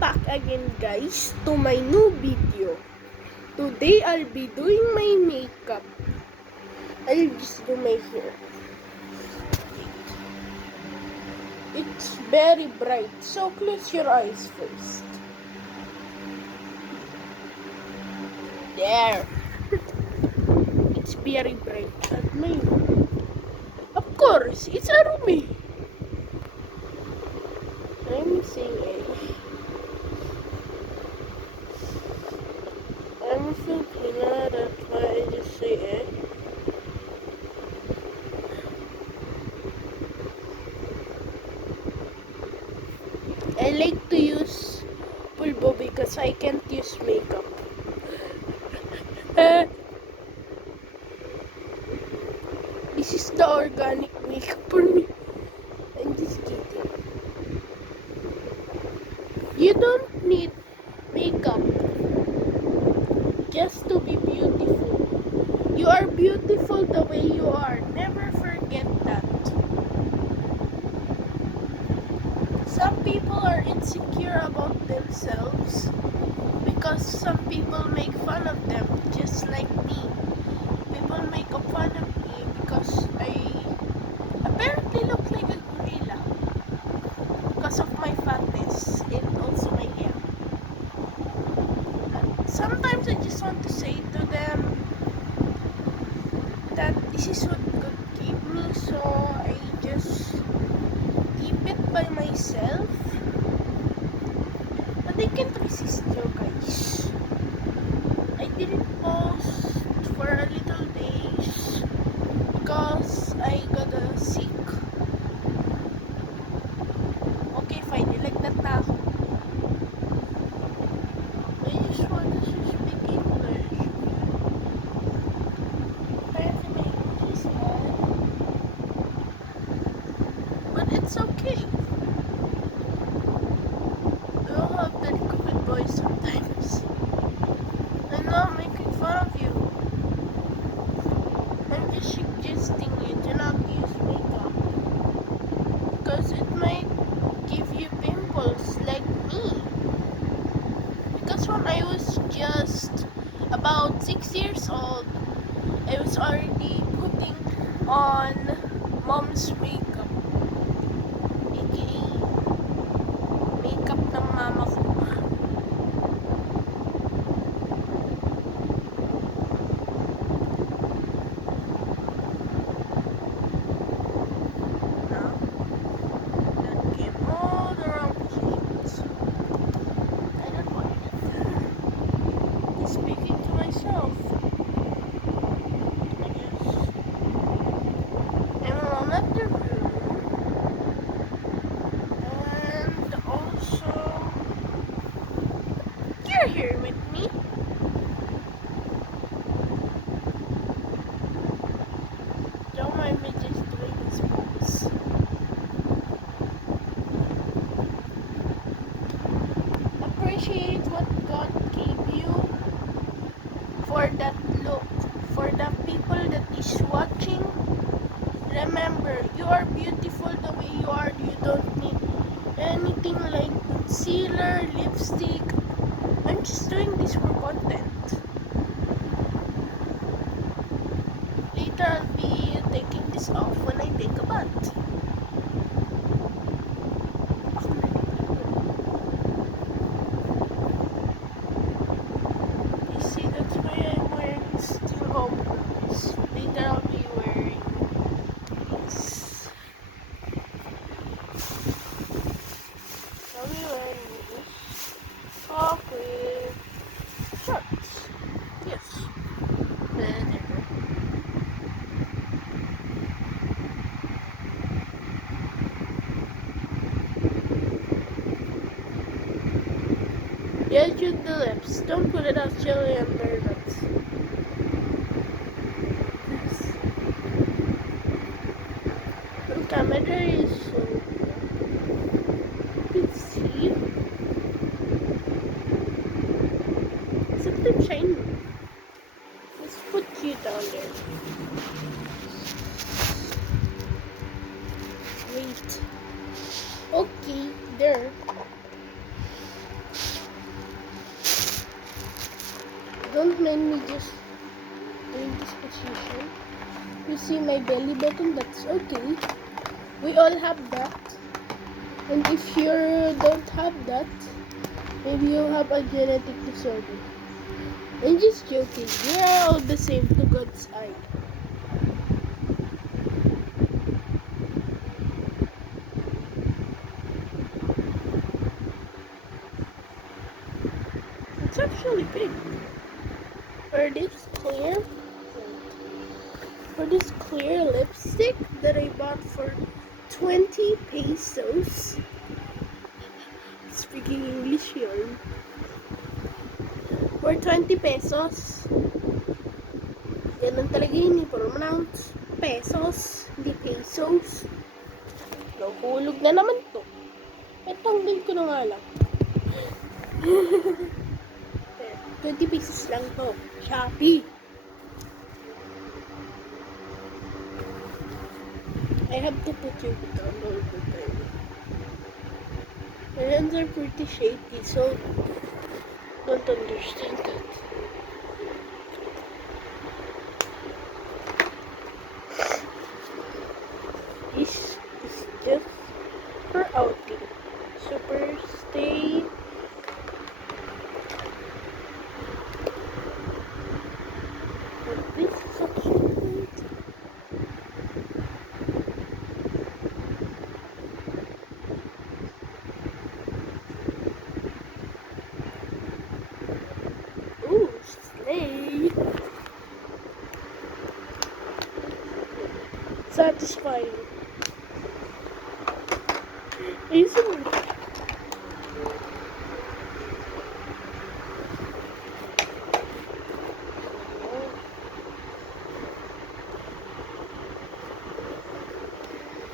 back again guys to my new video. Today I'll be doing my makeup. I'll just do my hair. It's very bright, so close your eyes first. There. It's very bright at my room. Of course, it's a room. I'm saying I'm so glad that's why I just say it. I like to use pulbo because I can't use makeup. This is the organic makeup for me. I'm just kidding. You don't need makeup just to be beautiful. You are beautiful the way you are. Never forget that. Some people are insecure about themselves because some people make fun of them, just like me. People make fun of me because I apparently look like a gorilla because of my fatness and also my hair. Sometimes I just want to say to them that this is what God gave me, so I just keep it by myself. But I can't resist you guys. I didn't post for a little days because I got sick. Okay, fine, I like that na ako. I just want to speak English. Apparently my English is bad. But it's okay. We all have that good voice sometimes. I'm not making fun of you. I'm just suggesting you to not use makeup. Because it might give you pimples like me. Because when I was just about 6 years old, I was already putting on mom's makeup. AKA makeup ng mama ko. Now, that came all the wrong positions. I don't want it. Just speaking to myself. I guess. I'm alone at the room. And also, you're here with me. Don't mind me just doing this pose. Appreciate what God gave you for that look. For the people that is watching, remember, you are beautiful the way you are. You don't need anything like concealer, lipstick. I'm just doing this for content. Later I'll be taking this off when I take a bath. You see, that's why I'm wearing still home clothes. Later I'll be wearing this. I'll be wearing this top with shorts. Yes. There you go. Yeah, chew the lips. Don't put it actually on their lips. Yes. The camera is so you can see. Something shiny. Let's put you down there. Wait. Okay, there. don't mind me just doing this position. You see my belly button, that's okay. We all have that. And if you don't have that, maybe you have a genetic disorder. I'm just joking. We are all the same to God's eye. It's actually big. For this clear lipstick that I bought for 20 pesos. Speaking English here. For 20 pesos. Ganun talaga yun, pronounce. Pesos, hindi pesos. Nahuhulog na naman to. Tanggal ko na nga lang. 20 pesos lang to. Shopee. I have to put your down all the time. My hands are pretty shaky, so don't understand that. This is just for outing. Super stay. But this is actually great. Ooh, slay. Satisfying. Isn't it?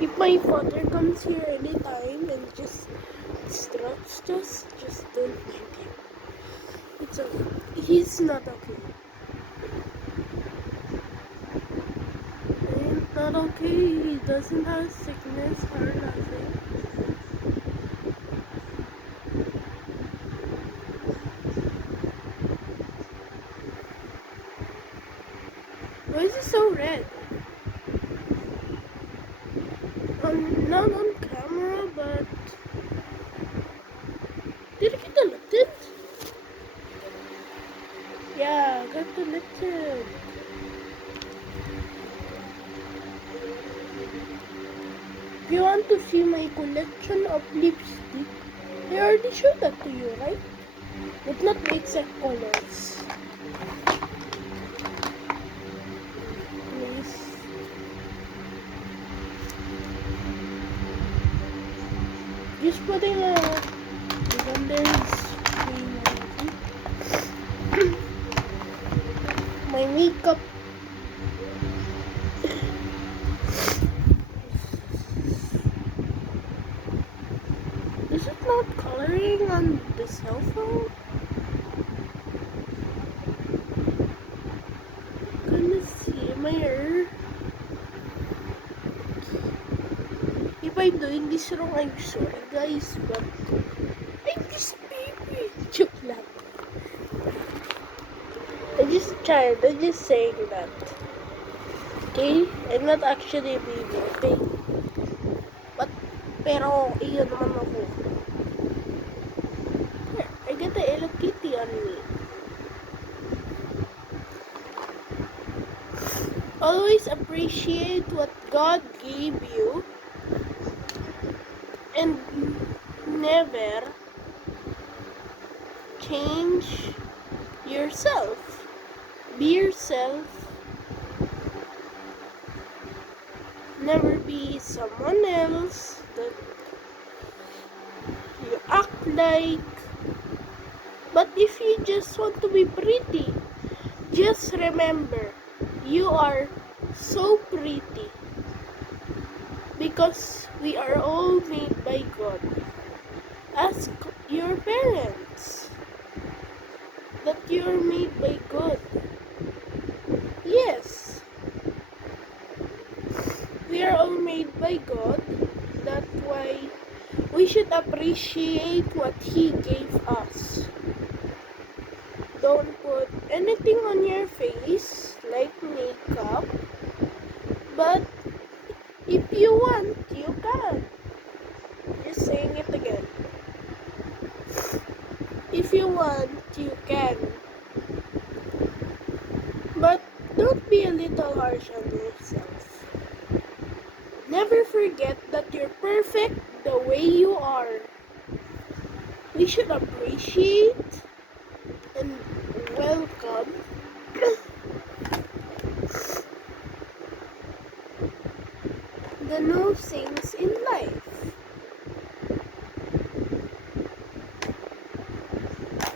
If my father comes here anytime and just distracts us, just don't mind him. It's okay. He's not okay. He's not okay. He doesn't have sickness or nothing. Why is it so red? Not on camera, but did you get the lip tint? Yeah, I got the lip tint. If you want to see my collection of lipstick, I already showed that to you, right? But not the exact colors. Please. Just putting a my makeup. Is it not coloring on the cell phone? Can you see my hair? If I'm doing this wrong, I'm sorry guys, but I'm just baby. Joke lang. I'm just saying that. Okay? I'm not actually a baby, okay? Pero, iyon naman ako. Here, I got the Hello Kitty on me. Always appreciate what God gave you and never change yourself. Be yourself. Never be someone else that you act like. But if you just want to be pretty, just remember, you are so pretty because we are all made by God. Ask your parents that you are made by God. Yes, we are all made by God. That's why we should appreciate what He gave us. Don't put anything on your face, like makeup. But if you want, you can. Just saying it again. If you want, you can. But don't be a little harsh on yourself. Never forget that you're perfect the way you are. We should appreciate and welcome the new things in life.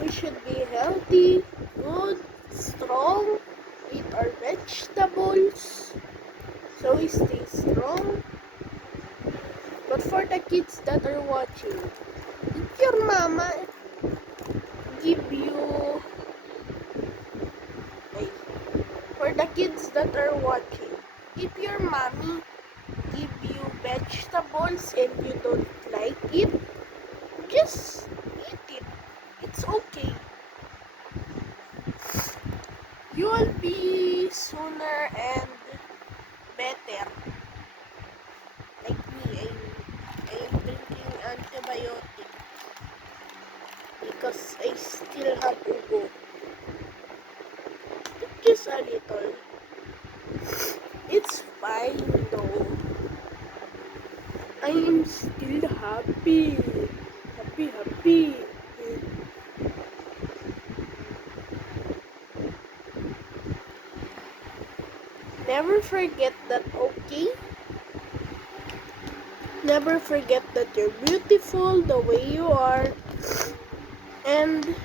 We should be healthy, good, strong, eat our vegetables, so we stay strong. But for the kids that are watching, if your mama give you, for the kids that are watching, if your mommy give you vegetables and you don't like it, just eat it. It's okay. You will be sooner and better. Like me, I'm drinking antibiotic because I still have ubo. Just a little. It's fine though. I am still happy. Happy. Never forget that, okay? Never forget that you're beautiful the way you are. And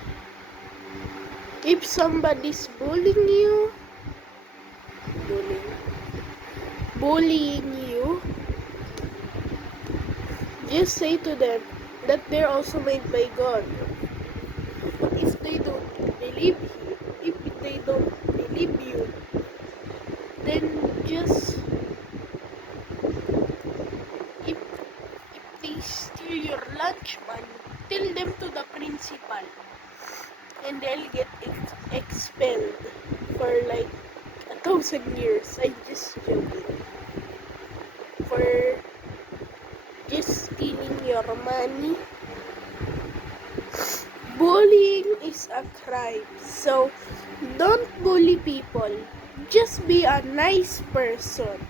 if somebody's bullying you, just say to them that they're also made by God. But if they don't believe you, then just if they steal your lunch money, tell them to the principal, and they'll get expelled for like 1,000 years. I'm just joking. For just stealing your money. Bullying is a crime, so don't bully people. Just be a nice person.